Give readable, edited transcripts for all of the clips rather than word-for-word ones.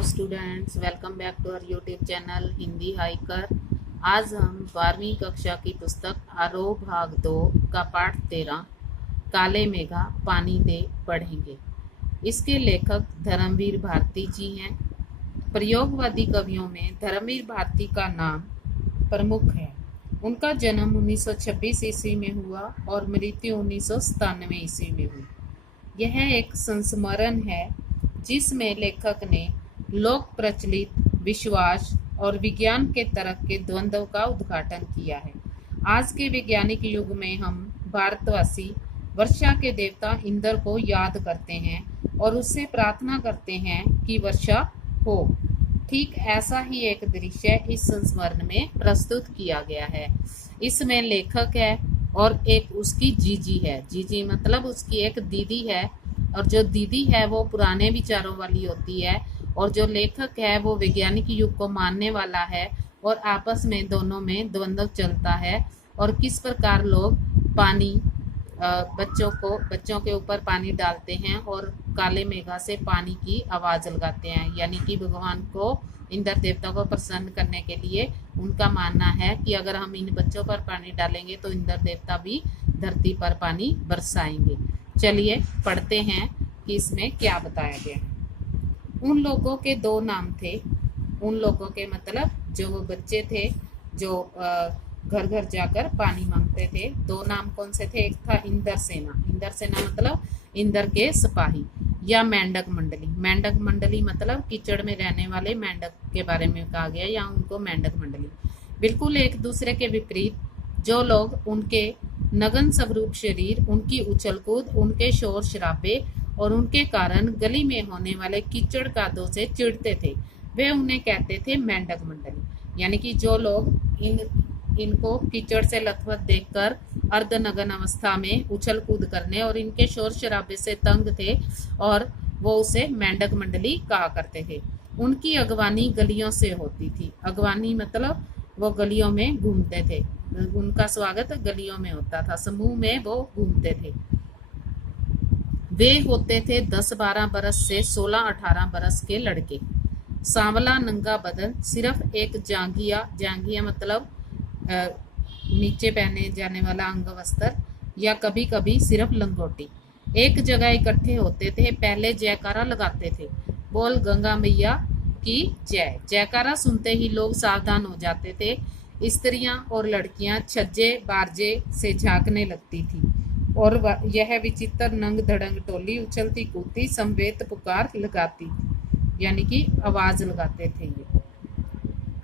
Hello students, welcome back to our YouTube channel Hindi hiker. आज हम 12वीं कक्षा की पुस्तक आरोह भाग 2 का पाठ 13 काले मेघा पानी दे पढ़ेंगे। इसके लेखक धर्मवीर भारती जी हैं। प्रयोगवादी कवियों में धर्मवीर भारती का नाम प्रमुख है। उनका जन्म 1926 ईस्वी में हुआ और मृत्यु 1997 ईस्वी में हुई। यह एक संस्मरण है जिसमें लेखक ने लोक प्रचलित विश्वास और विज्ञान के तर्क के द्वंद्व का उद्घाटन किया है। आज के वैज्ञानिक युग में हम भारतवासी वर्षा के देवता इंद्र को याद करते हैं और उससे प्रार्थना करते हैं कि वर्षा हो। ठीक ऐसा ही एक दृश्य इस संस्मरण में प्रस्तुत किया गया है। इसमें लेखक है और एक उसकी जीजी है। जीजी मतलब उसकी एक दीदी है, और जो दीदी है वो पुराने विचारों वाली होती है और जो लेखक है वो वैज्ञानिक युग को मानने वाला है। और आपस में दोनों में द्वंद्व चलता है और किस प्रकार लोग पानी बच्चों के ऊपर पानी डालते हैं और काले मेघा से पानी की आवाज़ लगाते हैं, यानी कि भगवान को, इंद्र देवता को प्रसन्न करने के लिए उनका मानना है कि अगर हम इन बच्चों पर पानी डालेंगे तो इंद्र देवता भी धरती पर पानी बरसाएंगे। चलिए पढ़ते हैं कि इसमें क्या बताया गया है। उन लोगों के दो नाम थे। उन लोगों के मतलब जो वो बच्चे थे जो घर घर जाकर पानी मांगते थे। दो नाम कौन से थे? एक था इंद्र सेना। इंद्र सेना मतलब इंद्र के सिपाही, या मेंढक मंडली। मेंढक मंडली मतलब कीचड़ में रहने वाले मेंढक के बारे में कहा गया, या उनको मेंढक मंडली। बिल्कुल एक दूसरे के विपरीत जो लोग उनके नगन स्वरूप शरीर, उनकी उछल कूद, उनके शोर शराबे और उनके कारण गली में होने वाले कीचड़ कादों से चिढ़ते थे, वे उन्हें कहते थे मेंढक मंडली। यानी कि जो लोग इनको कीचड़ से लथपथ देखकर अर्धनग्न अवस्था में उछल कूद करने और इनके शोर शराबे से तंग थे, और वो उसे मेंढक मंडली कहा करते थे। उनकी अगवानी गलियों से होती थी। अगवानी मतलब वो गलियों में घूमते थे, उनका स्वागत गलियों में होता था, समूह में वो घूमते थे। वे होते थे 10-12 बरस से 16-18 बरस के लड़के। सांवला नंगा बदन, सिर्फ एक जांघिया मतलब नीचे पहने जाने वाला अंग वस्त्र, या कभी कभी सिर्फ लंगोटी। एक जगह इकट्ठे होते थे, पहले जयकारा लगाते थे, बोल गंगा मैया की जय। जयकारा सुनते ही लोग सावधान हो जाते थे। स्त्रियां और लड़कियां छज्जे बारजे से झांकने लगती थी और यह विचित्र नंग धड़ंग टोली उछलती कूदती समवेत पुकार लगाती थी, यानी कि आवाज लगाते थे ये।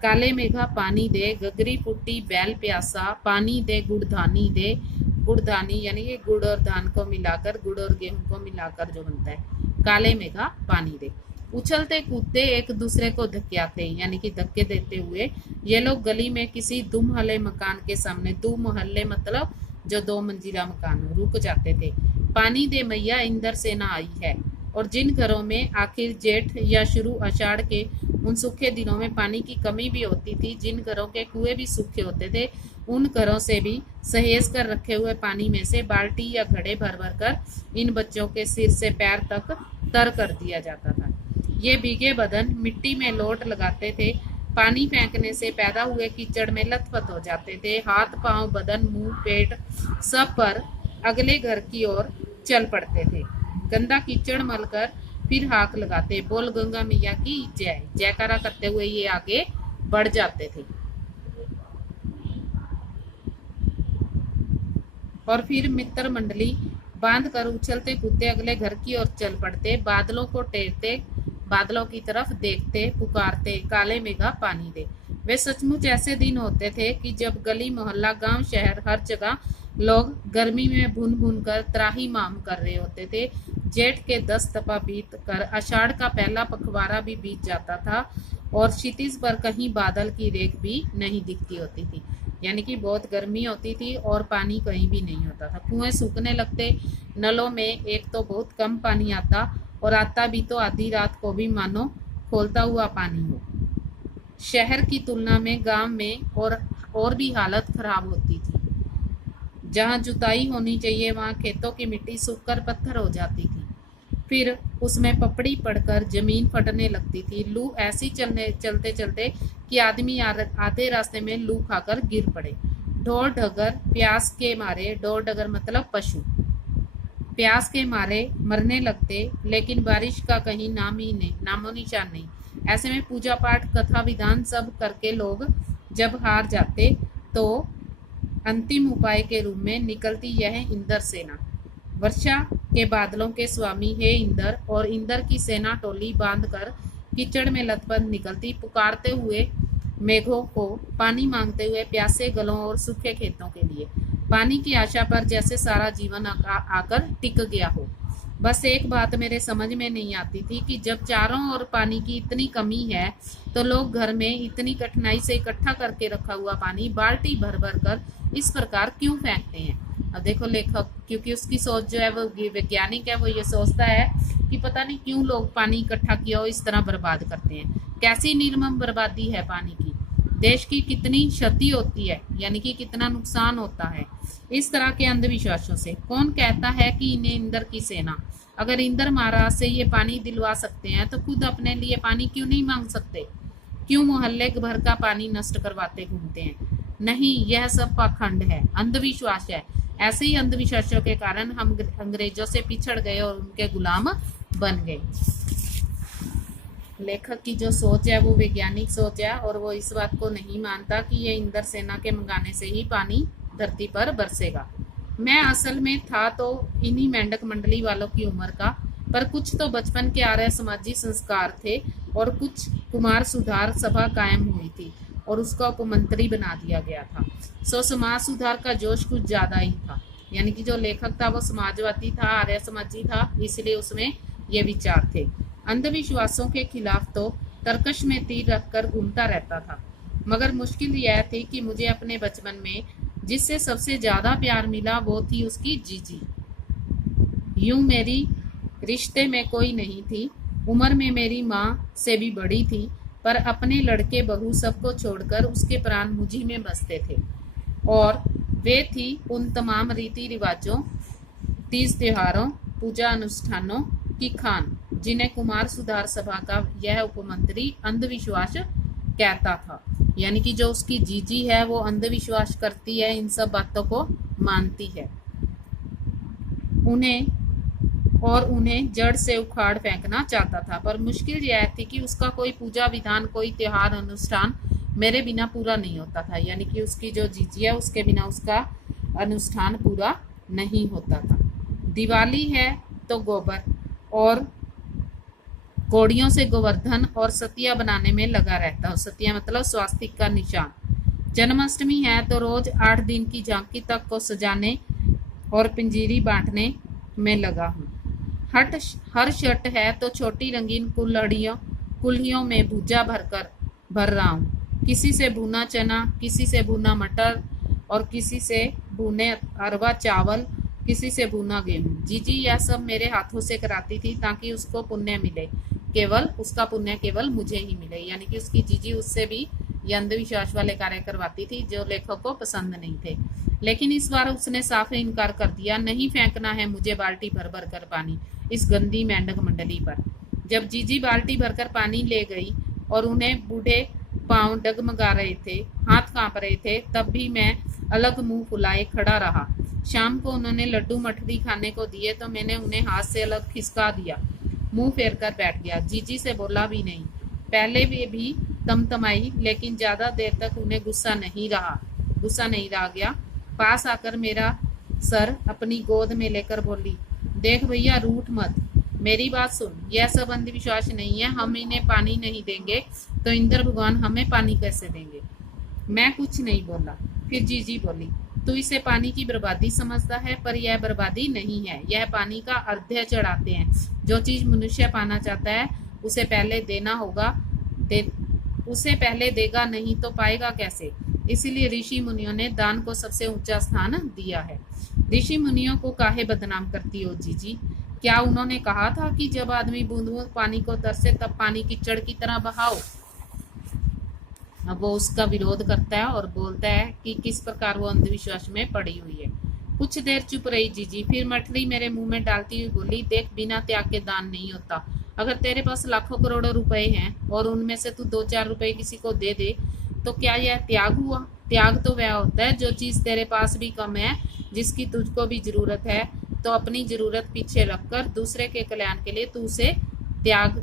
काले मेघा पानी दे, गगरी फुट्टी बैल प्यासा, पानी दे गुड़धानी दे। गुड़धानी यानी कि गुड़ और धान को मिलाकर, गुड़ और गेहूं को मिलाकर जो बनता है। काले मेघा पानी दे। उछलते कूदते एक दूसरे को धक्याते, यानी कि धक्के देते हुए ये लोग गली में किसी दुमहले मकान के सामने, दो मोहल्ले मतलब जो 2 मंजिला मकान हो, रुक जाते थे। पानी दे मैया इंद्र सेना आई है। और जिन घरों में आखिर जेठ या शुरू आषाढ़ के उन सूखे दिनों में पानी की कमी भी होती थी, जिन घरों के कुएं भी सूखे होते थे, उन घरों से भी सहेज कर रखे हुए पानी में से बाल्टी या घड़े भर भर कर इन बच्चों के सिर से पैर तक तर कर दिया जाता था। ये भीगे बदन मिट्टी में लोट लगाते थे, पानी फेंकने से पैदा हुए कीचड़ में लथपथ हो जाते थे। हाथ पांव बदन मुंह पेट सब पर अगले घर की ओर चल पड़ते थे। गंदा कीचड़ मलकर फिर हाक लगाते, बोल गंगा मैया की जय। जयकारा करते हुए ये आगे बढ़ जाते थे और फिर मित्र मंडली बांध कर उछलते कूदते अगले घर की ओर चल पड़ते। बादलों को टेरते, बादलों की तरफ देखते, पुकारते, काले मेघा पानी दे। वे सचमुच ऐसे दिन होते थे कि जब गली मोहल्ला गांव शहर हर जगह लोग गर्मी में भून भून कर त्राही माम कर रहे होते थे। जेठ के 10 तपा बीत कर आषाढ़ का पहला पखवाड़ा भी बीत जाता था और क्षितिज पर कहीं बादल की रेख भी नहीं दिखती होती थी, यानी कि बहुत गर्मी होती थी और पानी कहीं भी नहीं होता था। कुएं सूखने लगते, नलों में एक तो बहुत कम पानी आता और आता भी तो आधी रात को भी मानो खोलता हुआ पानी हो। शहर की तुलना में गांव में और भी हालत खराब होती थी। जहां जुताई होनी चाहिए वहां खेतों की मिट्टी सूखकर पत्थर हो जाती थी। फिर उसमें पपड़ी पड़कर जमीन फटने लगती थी। लू ऐसी चलते चलते कि आदमी आधे रास्ते में लू खाकर गिर पड़े। ढोर ढगर प्यास के मारे, ढोर ढगर मतलब पशु, प्यास के मारे मरने लगते, लेकिन बारिश का कहीं नामो निशान नहीं। ऐसे में पूजा पाठ कथा विधान सब करके लोग जब हार जाते तो अंतिम उपाय के रूप में निकलती यह इंद्र सेना। वर्षा के बादलों के स्वामी हे इंद्र, और इंद्र की सेना टोली बांधकर कीचड़ में लथपथ निकलती, पुकारते हुए मेघों को, पानी मांगते हुए प्यासे गलों और सूखे खेतों के लिए, पानी की आशा पर जैसे सारा जीवन आकर टिक गया हो। बस एक बात मेरे समझ में नहीं आती थी कि जब चारों ओर पानी की इतनी कमी है तो लोग घर में इतनी कठिनाई से इकट्ठा करके रखा हुआ पानी बाल्टी भर भर कर इस प्रकार क्यों फेंकते हैं। अब देखो लेखक, क्योंकि उसकी सोच जो है वो वैज्ञानिक है, वो ये सोचता है कि पता नहीं क्यों लोग पानी इकट्ठा किया हो इस तरह बर्बाद करते हैं। कैसी निर्मम बर्बादी है पानी की, देश की कितनी क्षति होती है, यानी कि कितना नुकसान होता है इस तरह के अंधविश्वासों से। कौन कहता है कि इन्हें इंद्र की सेना, अगर इंद्र महाराज से ये पानी दिलवा सकते हैं तो खुद अपने लिए पानी क्यों नहीं मांग सकते? क्यों मोहल्ले भर का पानी नष्ट करवाते घूमते हैं? नहीं, यह सब पाखंड है, अंधविश्वास है। ऐसे ही अंधविश्वासों के कारण हम अंग्रेजों से पिछड़ गए और उनके गुलाम बन गए। लेखक की जो सोच है वो वैज्ञानिक सोच है, और वो इस बात को नहीं मानता कि ये इंद्र सेना के मंगाने से ही पानी धरती पर बरसेगा। मैं असल में था तो इन्हीं मेंढक मंडली वालों की उम्र का, पर कुछ तो बचपन के आर्य समाजी संस्कार थे और कुछ कुमार सुधार सभा कायम हुई थी और उसका उपमंत्री बना दिया गया था। सो समाज सुधार का जोश कुछ ज्यादा ही था, यानी कि जो लेखक था वो समाजवादी था, आर्य समाजी था, इसलिए उसमें ये विचार थे। अंधविश्वासों के खिलाफ तो तरकश में तीर रखकर घूमता रहता था, मगर मुश्किल यह थी कि मुझे अपने बचपन में जिससे सबसे ज्यादा प्यार मिला वो थी उसकी जीजी। यूं मेरी रिश्ते में कोई नहीं थी, उम्र में मेरी माँ से भी बड़ी थी, पर अपने लड़के बहू सबको छोड़कर उसके प्राण मुझी में बसते थे, और वे थी उन तमाम रीति रिवाजों, तीज त्योहारों, पूजा अनुष्ठानों की खान जिन्हें कुमार सुधार सभा का यह उपमंत्री अंधविश्वास कहता था। यानी कि जो उसकी जीजी है वो अंधविश्वास करती है, इन सब बातों को मानती है, उन्हें जड़ से उखाड़ फेंकना चाहता था। पर मुश्किल यह थी कि उसका कोई पूजा विधान, कोई त्योहार अनुष्ठान मेरे बिना पूरा नहीं होता था। यानी कि उसकी जो जीजी है उसके बिना उसका अनुष्ठान पूरा नहीं होता था। दिवाली है तो गोबर और कौड़ियों से गोवर्धन और सतिया बनाने में लगा रहता हूँ। सतिया मतलब स्वास्तिक का निशान। जन्माष्टमी है तो रोज 8 दिन की झांकी तक को सजाने और पिंजीरी बांटने में लगा हूँ। हर शर्ट है तो छोटी रंगीन कुल्हियों में भुजा भर रहा हूँ। किसी से भुना चना, किसी से भुना मटर और किसी से भुने अरवा चावल, किसी से भुना गेहूं। जीजी यह सब मेरे हाथों से कराती थी ताकि उसको पुण्य मिले, उसका पुण्य केवल मुझे ही मिले। यानी कि उसकी जीजी उससे भी ये अंधविश्वास वाले कार्य करवाती थी जो लेखक को पसंद नहीं थे। लेकिन इस बार उसने साफ इनकार कर दिया, नहीं फेंकना है मुझे बाल्टी भर भर कर पानी इस गंदी मेंढक मंडली पर। जब जीजी बाल्टी भरकर पानी ले गई और उन्हें बूढ़े पांव डगमगा रहे थे, हाथ कांप रहे थे, तब भी मैं अलग मुंह फुलाए खड़ा रहा। शाम को उन्होंने लड्डू मठरी खाने को दिए तो मैंने उन्हें हाथ से अलग खिसका दिया, मुंह फेर कर बैठ गया। जीजी से बोला भी नहीं। पहले वे भी तमतमाई, लेकिन ज्यादा देर तक उन्हें गुस्सा नहीं रहा गया। पास आकर मेरा सर अपनी गोद में लेकर बोली, देख भैया रूठ मत, मेरी बात सुन, यह सब अंधविश्वास नहीं है। हम इन्हें पानी नहीं देंगे तो इंद्र भगवान हमें पानी कैसे देंगे? मैं कुछ नहीं बोला। फिर जीजी बोली, तू इसे पानी की बर्बादी समझता है, पर यह बर्बादी नहीं है, यह पानी का अर्घ्य चढ़ाते हैं। जो चीज मनुष्य पाना चाहता है उसे पहले देना होगा, उसे पहले देगा नहीं तो पाएगा कैसे? इसीलिए ऋषि मुनियों ने दान को सबसे ऊंचा स्थान दिया है। ऋषि मुनियों को काहे बदनाम करती हो जीजी? क्या उन्होंने कहा था कि जब आदमी बूंद बूंद पानी को तरसे तब पानी कीचड़ की तरह बहाओ? अब वो उसका विरोध करता है और बोलता है कि किस प्रकार वो अंधविश्वास में पड़ी हुई है। कुछ देर चुप रही जीजी, फिर मठरी मेरे मुंह में डालती हुई बोली, देख बिना त्याग के दान नहीं होता। अगर तेरे पास लाखों करोड़ों रुपए हैं और उनमें से तू 2-4 रुपए किसी को दे दे तो क्या यह त्याग हुआ? त्याग तो वह होता है जो चीज तेरे पास भी कम है, जिसकी तुझको भी जरूरत है, तो अपनी जरूरत पीछे रखकर दूसरे के कल्याण के लिए तू उसे त्याग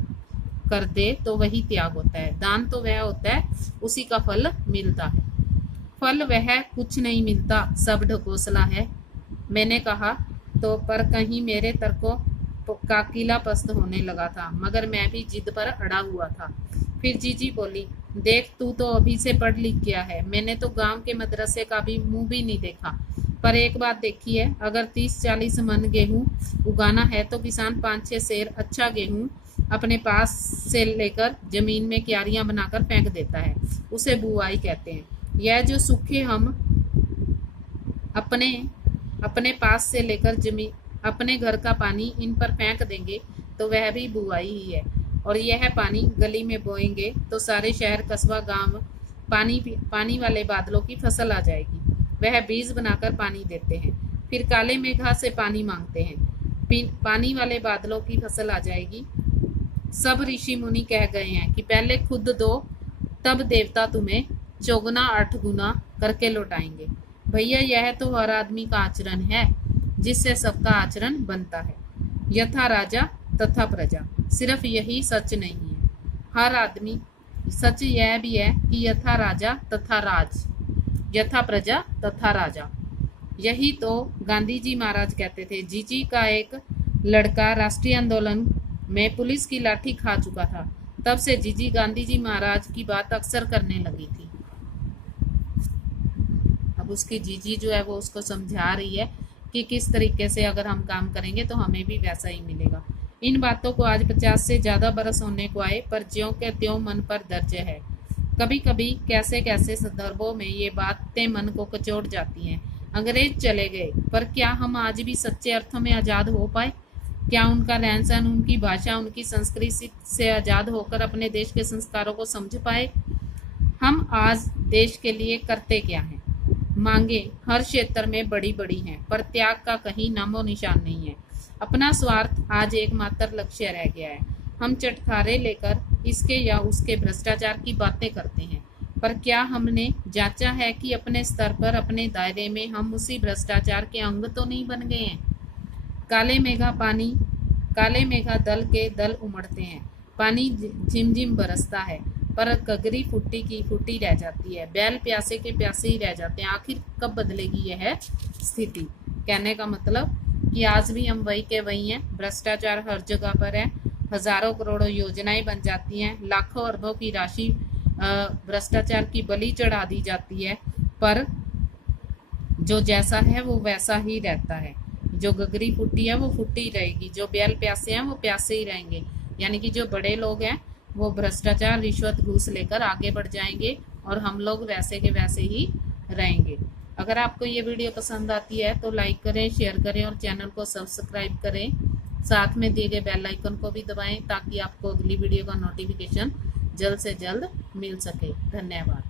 कर दे, तो वही त्याग होता है। दान तो वह होता है उसी का फल मिलता है। फल वह कुछ नहीं मिलता, सब ढकोसला है। मैंने कहा तो पर कहीं मेरे तर्कों का किला पस्त होने लगा था, मगर मैं भी जिद पर अड़ा हुआ था। फिर जीजी बोली, देख तू तो अभी से पढ़ लिख गया है, मैंने तो गांव के मदरसे का भी मुंह भी नहीं देखा, पर एक बात देखी है, अगर 30-40 मन गेहूं उगाना है तो किसान 5-6 सेर अच्छा गेहूं अपने पास से लेकर जमीन में क्यारियां बनाकर फेंक देता है, उसे बुआई कहते हैं। यह जो सूखे हम अपने पास से लेकर जमीन अपने घर का पानी इन पर फेंक देंगे तो वह भी बुआई ही है, और यह पानी गली में बोएंगे तो सारे शहर कस्बा गांव पानी वाले बादलों की फसल आ जाएगी। वह बीज बनाकर पानी देते हैं, फिर काले मेघा से पानी मांगते हैं, पानी वाले बादलों की फसल आ जाएगी। सब ऋषि मुनि कह गए हैं कि पहले खुद दो, तब देवता तुम्हें 4 गुना करके लौटाएंगे। भैया यह तो हर आदमी का आचरण है, जिससे सबका आचरण बनता है। यथा राजा तथा प्रजा, सिर्फ यही सच नहीं है, हर आदमी सच यह भी है कि यथा राजा तथा राज, यथा प्रजा तथा राजा। यही तो गांधी जी महाराज कहते थे। जीजी का एक लड़का राष्ट्रीय आंदोलन में पुलिस की लाठी खा चुका था, तब से जीजी गांधी जी महाराज की बात अक्सर करने लगी थी। अब उसकी जीजी जो है वो उसको समझा रही है कि किस तरीके से अगर हम काम करेंगे तो हमें भी वैसा ही मिलेगा। इन बातों को आज 50 से ज्यादा बरस होने को आए, पर ज्यों के त्यों मन पर दर्ज है। कभी कभी कैसे कैसे संदर्भों में ये बातें मन को कचोट जाती हैं। अंग्रेज चले गए, पर क्या हम आज भी सच्चे अर्थों में आजाद हो पाए? क्या उनका रहन सहन, उनकी भाषा, उनकी संस्कृति से आजाद होकर अपने देश के संस्कारों को समझ पाए? हम आज देश के लिए करते क्या हैं? मांगे हर क्षेत्र में बड़ी बड़ी हैं, पर त्याग का कहीं नामो निशान नहीं है। अपना स्वार्थ आज एकमात्र लक्ष्य रह गया है। हम चटखारे लेकर इसके या उसके भ्रष्टाचार की बातें करते हैं, पर क्या हमने जांचा है कि अपने स्तर पर, अपने दायरे में हम उसी भ्रष्टाचार के अंग तो नहीं बन गए हैं? काले मेघा दल के दल उमड़ते हैं, पानी झिमझिम बरसता है, पर गगरी फुट्टी की फुट्टी रह जाती है, बैल प्यासे के प्यासे ही रह जाते हैं। आखिर कब बदलेगी यह स्थिति? कहने का मतलब कि आज भी हम वही के वही हैं। भ्रष्टाचार हर जगह पर है, हजारों करोड़ों योजनाएं बन जाती हैं, लाखों अरबों की राशि भ्रष्टाचार की बलि चढ़ा दी जाती है, पर जो जैसा है वो वैसा ही रहता है। जो गगरी फुट्टी है वो फुट्टी रहेगी, जो बैल प्यासे हैं वो प्यासे ही रहेंगे। यानी कि जो बड़े लोग हैं वो भ्रष्टाचार, रिश्वत, घूस लेकर आगे बढ़ जाएंगे और हम लोग वैसे के वैसे ही रहेंगे। अगर आपको ये वीडियो पसंद आती है तो लाइक करें, शेयर करें और चैनल को सब्सक्राइब करें। साथ में दिए गए बेल आइकन को भी दबाएं ताकि आपको अगली वीडियो का नोटिफिकेशन जल्द से जल्द मिल सके। धन्यवाद।